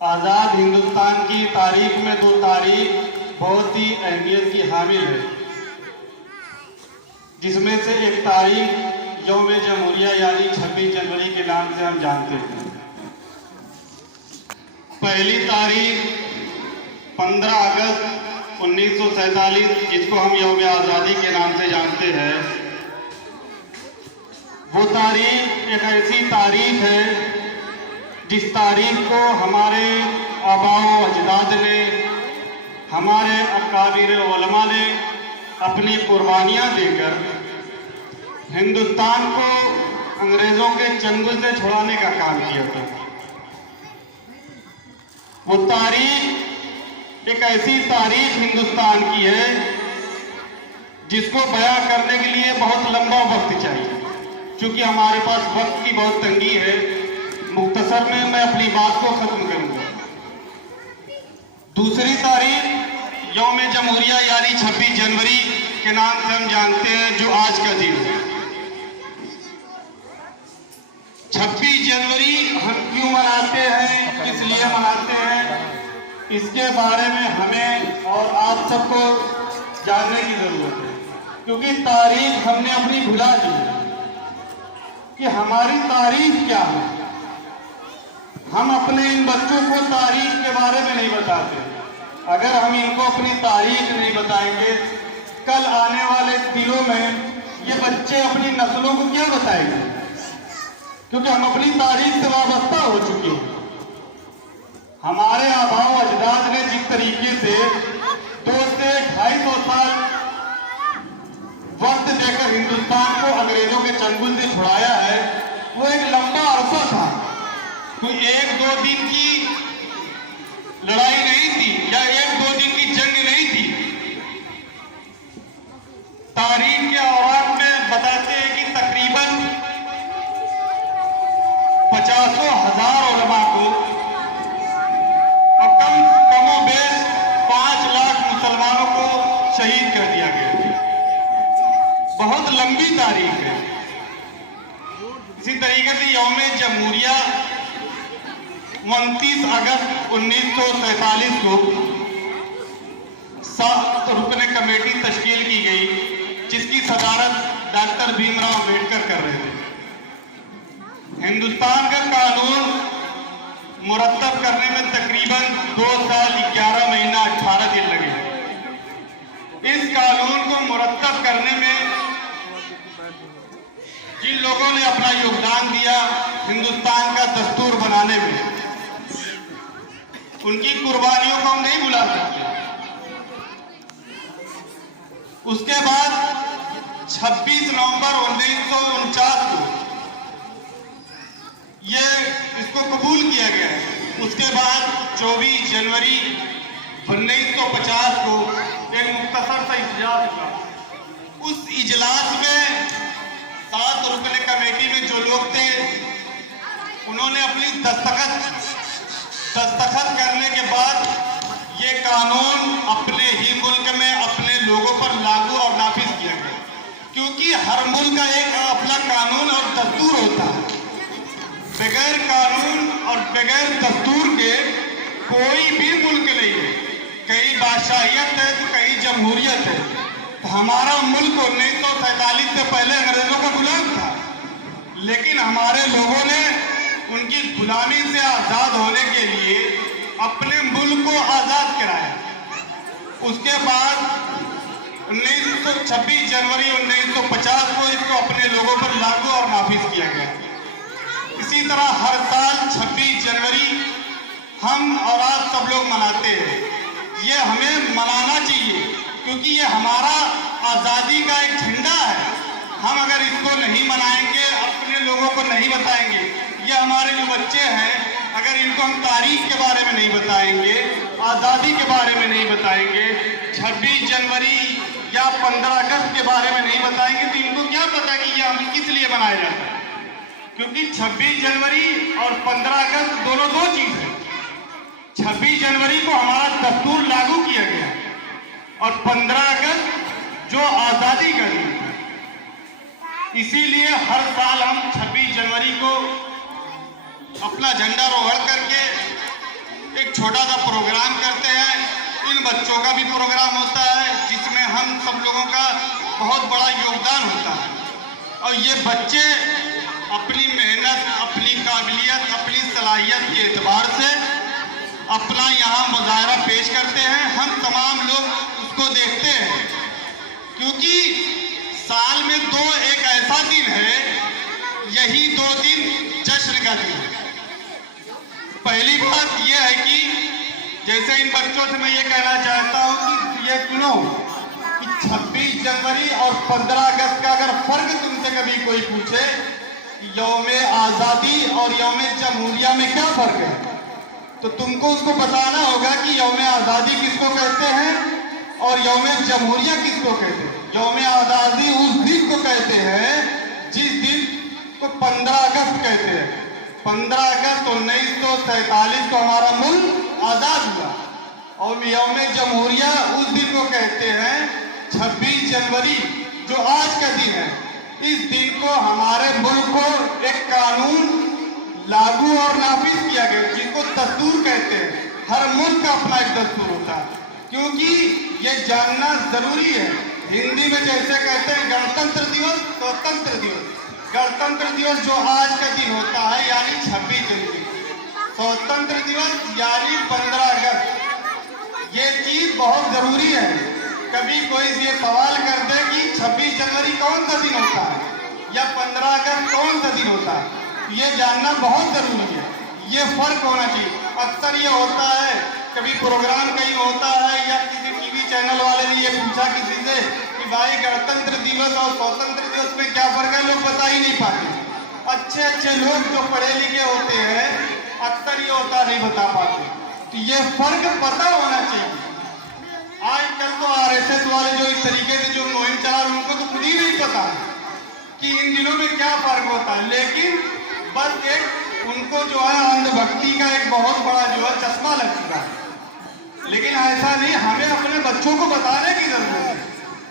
आज़ाद हिंदुस्तान की तारीख में दो तारीख बहुत ही अहमियत की हामिल है, जिसमें से एक तारीख यौम जमहूरिया यानी 26 जनवरी के नाम से हम जानते हैं। पहली तारीख 15 अगस्त 1947, जिसको हम यौम आज़ादी के नाम से जानते हैं, वो तारीख एक ऐसी तारीख है जिस तारीख को हमारे आबाओ अजदाद ने, हमारे अकाबिर उलमा ने अपनी कुर्बानियाँ देकर हिंदुस्तान को अंग्रेज़ों के चंगुल से छुड़ाने का काम किया था। वो तारीख एक ऐसी तारीख हिंदुस्तान की है जिसको बयां करने के लिए बहुत लंबा वक्त चाहिए। क्योंकि हमारे पास वक्त की बहुत तंगी है, मुख्तसर में मैं अपनी बात को खत्म करूंगा। दूसरी तारीख यौम जमहूरिया यानी 26 जनवरी के नाम से हम जानते हैं, जो आज का दिन है। 26 जनवरी हम क्यों मनाते हैं, किस लिए मनाते हैं, इसके बारे में हमें और आप सबको जानने की जरूरत है। क्योंकि तारीख हमने अपनी भुला दी है कि हमारी तारीख क्या है। हम अपने इन बच्चों को तारीख के बारे में नहीं बताते। अगर हम इनको अपनी तारीख नहीं बताएंगे, कल आने वाले दिनों में ये बच्चे अपनी नस्लों को क्या बताएंगे? क्योंकि हम अपनी तारीख से वाबस्ता हो चुके हैं। हमारे आबाओ अजदाद ने जिस तरीके से 2 से 250 साल वक्त देकर हिंदुस्तान को अंग्रेजों के चंगुल से छुड़ाया है, वो एक लंबा अरसा था। कोई 1-2 दिन की लड़ाई नहीं थी या 1-2 दिन की जंग नहीं थी। तारीख के औराक में बताते हैं कि तकरीबन 50,000 उलमा को और कमोबेश 5 लाख मुसलमानों को शहीद कर दिया गया। बहुत लंबी तारीख है। इसी तरीके से यौम जमहूरिया 29 अगस्त 1947 को 7 रुकने कमेटी तश्कील की गई, जिसकी सदारत डॉक्टर भीमराव अम्बेडकर कर रहे थे। हिंदुस्तान का कानून मुरत्तब करने में तकरीबन 2 साल 11 महीना 18 दिन लगे। इस कानून को मुरत्तब करने में जिन लोगों ने अपना योगदान दिया हिंदुस्तान का दस्तूर बनाने में, उनकी कुर्बानियों को हम नहीं भुला सकते। उसके बाद 26 नवंबर 1949 को इसको कबूल किया गया। उसके बाद 24 जनवरी 1950 को एक मुख्तसर सा इजलास हुआ। उस इजलास में 7 रुकने कमेटी में जो लोग थे, उन्होंने अपनी दस्तखत करने के बाद ये कानून अपने ही मुल्क में अपने लोगों पर लागू और नाफिज किया गया। क्योंकि हर मुल्क का एक अपना कानून और दस्तूर होता है। बगैर कानून और बगैर दस्तूर के कोई भी मुल्क नहीं है। कहीं बादशाहियत है तो कहीं जमहूरियत है। तो हमारा मुल्क 1947 से पहले अंग्रेजों का गुलाम था, लेकिन हमारे लोगों ने उनकी गुलामी से आज़ाद होने के लिए अपने मुल्क को आज़ाद कराया। उसके बाद 26 जनवरी 1950 को इसको अपने लोगों पर लागू और नाफिज किया गया। इसी तरह हर साल 26 जनवरी हम और आप सब लोग मनाते हैं। ये हमें मनाना चाहिए, क्योंकि ये हमारा आज़ादी का एक झंडा है। हम अगर इसको नहीं मनाएंगे, अपने लोगों को नहीं बताएंगे, ये हमारे जो बच्चे हैं, अगर इनको हम तारीख के बारे में नहीं बताएंगे, आज़ादी के बारे में नहीं बताएंगे, 26 जनवरी या 15 अगस्त के बारे में नहीं बताएंगे, तो इनको क्या पता कि ये हम किस लिए मनाया जाता है। क्योंकि 26 जनवरी और 15 अगस्त दोनों 2 चीज़ है। 26 जनवरी को हमारा दस्तूर लागू किया गया और 15 अगस्त जो आज़ादी का दिन था। इसीलिए हर साल हम 26 जनवरी को अपना झंडा रोहड़ करके एक छोटा सा प्रोग्राम करते हैं। इन बच्चों का भी प्रोग्राम होता है जिसमें हम सब लोगों का बहुत बड़ा योगदान होता है। और ये बच्चे अपनी मेहनत, अपनी काबिलियत, अपनी सलाहियत के एतबार से अपना यहाँ मुजाहरा पेश करते हैं। हम तमाम लोग उसको देखते हैं, क्योंकि साल में एक ऐसा दिन है, यही 2 दिन जश्न का दिन है। पहली बात यह है कि जैसे इन बच्चों से मैं ये कहना चाहता हूँ कि ये सुनो कि 26 जनवरी और 15 अगस्त का अगर फर्क तुमसे कभी कोई पूछे, यौम आज़ादी और यौम जमहूरिया में क्या फर्क है, तो तुमको उसको बताना होगा कि यौम आज़ादी किसको कहते हैं और यौम जमहूरिया किसको कहते हैं। यौम आज़ादी उस दिन को कहते हैं जिस दिन को 15 अगस्त कहते हैं। 15 अगस्त 1947 को हमारा मुल्क आज़ाद हुआ। और यौम जमहूरिया उस दिन को कहते हैं 26 जनवरी, जो आज का दिन है। इस दिन को हमारे मुल्क को एक कानून लागू और नाफिज किया गया, जिसको दस्तूर कहते हैं। हर मुल्क का अपना एक दस्तूर होता है, क्योंकि ये जानना जरूरी है। हिंदी में जैसे कहते हैं गणतंत्र दिवस, स्वतंत्र दिवस। गणतंत्र दिवस जो आज का दिन होता है यानी 26 जनवरी, स्वतंत्र दिवस यानी 15 अगस्त। ये चीज बहुत जरूरी है। कभी कोई ये सवाल कर दे कि 26 जनवरी कौन सा दिन होता है या 15 अगस्त कौन सा दिन होता है, ये जानना बहुत जरूरी है। ये फर्क होना चाहिए। अक्सर ये होता है, कभी प्रोग्राम कहीं होता है या किसी टीवी चैनल वाले ने ये पूछा किसी से कि भाई गणतंत्र दिवस और स्वतंत्र दिवस में क्या फर्क है, लोग बता ही नहीं पाते। अच्छे लोग जो पढ़े लिखे होते हैं अक्सर ये होता नहीं बता पाते। तो ये फर्क पता होना चाहिए। आजकल तो आरएसएस वाले जो इस तरीके से जो मुहिम चला रहे उनको तो खुद ही नहीं पता कि इन दिनों में क्या फर्क होता है। लेकिन बस एक उनको जो है अंधभक्ति का एक बहुत बड़ा जो है चश्मा लग चुका है। लेकिन ऐसा नहीं, हमें अपने बच्चों को बताने की जरूरत है।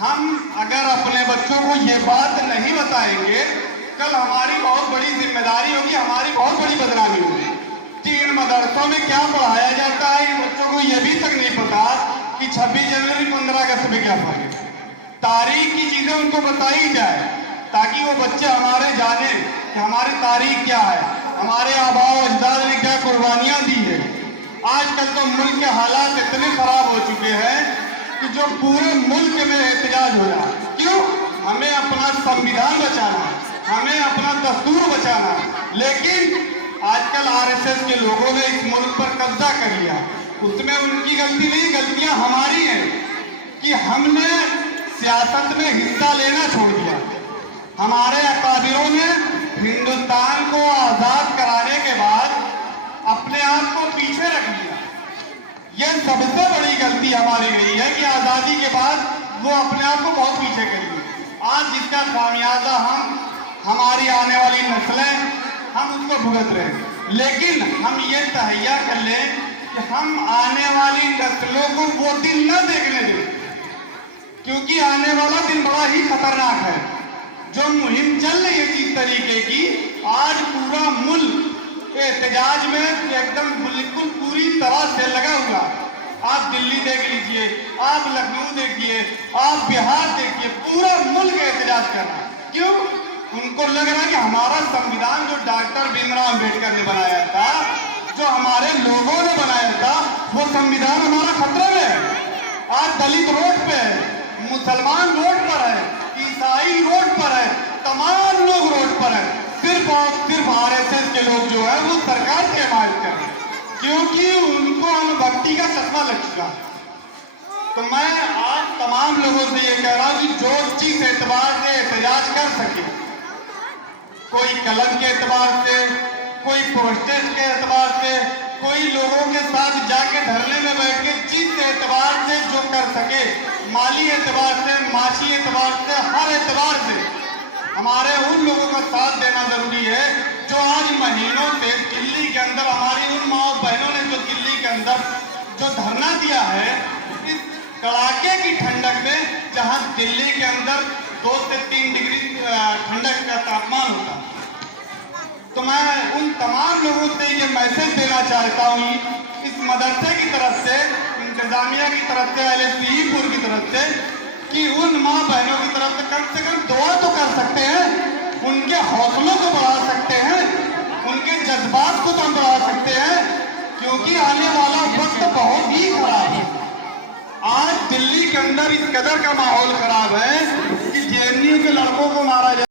हम अगर अपने बच्चों को ये बात नहीं बताएंगे, कल हमारी बहुत बड़ी जिम्मेदारी होगी, हमारी बहुत बड़ी बदनामी होगी। इन मदरसों में क्या पढ़ाया जाता है, इन बच्चों को यह भी तक नहीं पता कि 26 जनवरी 15 अगस्त में क्या फर्क है। तारीख की चीजें उनको बताई जाए ताकि वो बच्चे हमारे जाने कि हमारी तारीख क्या है, हमारे आबाओ अजदाद ने क्या कुर्बानियां दी है। आजकल तो मुल्क के हालात इतने खराब हो चुके हैं कि जो पूरे मुल्क में एहतजाज हो रहा है। क्यों? हमें अपना संविधान बचाना, हमें अपना दस्तूर बचाना। लेकिन आजकल आरएसएस के लोगों ने इस मुल्क पर कब्जा कर लिया। उसमें उनकी गलती नहीं, गलतियां हमारी हैं कि हमने सियासत में हिस्सा लेना छोड़ दिया। हमारे अकाबिरों ने हिंदुस्तान को आजाद कराने के बाद अपने आप को पीछे रख लिया। यह सबसे बड़ी गलती हमारी रही है कि आजादी के बाद वो अपने आप को बहुत पीछे कर लिए। आज जिसका खामियाजा हमारी आने वाली नस्लें हम उसको भुगत रहे हैं। लेकिन हम ये तहैया कर लें कि हम आने वाली नस्लों को वो दिन न देखने दें, क्योंकि आने वाला दिन बड़ा ही खतरनाक है। जो मुहिम चल रही है इस तरीके की, आज पूरा मुल्क एहतजाज में एकदम बिल्कुल पूरी तरह से लगा हुआ। आप दिल्ली देख लीजिए, आप लखनऊ देखिए, आप बिहार देखिए, पूरा मुल्क एहतजाज कर रहा है। क्यों? उनको लग रहा है कि हमारा संविधान जो डॉक्टर भीमराव अंबेडकर ने बनाया था, जो हमारे लोगों ने बनाया था, वो संविधान हमारा खतरे में है। आज दलित रोड पे है, मुसलमान रोड पर है, ईसाई रोड पर है, तमाम लोग रोड पर है। सिर्फ और सिर्फ आरएसएस के लोग जो है वो सरकार की हिमायत कर रहे हैं, क्योंकि उनको अनुभक्ति का चश्मा लग चुका। तो मैं आज तमाम लोगों से ये कह रहा हूँ कि जो जिस एतबार से एहतजाज कर सके, कोई कलम के एतबार से, कोई प्रोटेस्ट के एतबार से, कोई लोगों के साथ जाके धरने में बैठ के जिस एतबार से जो कर सके, माली एतबार से, माशी एतबार से, हर एतबार से हमारे उन लोगों का साथ देना जरूरी है जो आज महीनों से दिल्ली के अंदर, हमारी उन माँ बहनों ने जो दिल्ली के अंदर जो धरना दिया है इस कड़ाके की ठंडक में, जहां दिल्ली के अंदर 2 से 3 डिग्री ठंडक का तापमान होता है। तो मैं उन तमाम लोगों से ये मैसेज देना चाहता हूँ इस मदरसे की तरफ से, इंतजामिया की तरफ से, LSPपुर की तरफ से कि उन माँ बहनों की तरफ से कम दुआ तो कर सकते हैं, उनके हौसलों को बढ़ा सकते हैं, उनके जज्बात को तो हम बढ़ा सकते हैं, क्योंकि आने वाला वक्त बहुत ही खराब है। आज दिल्ली के अंदर इस कदर का माहौल खराब है कि JNU के लड़कों को मारा जाए।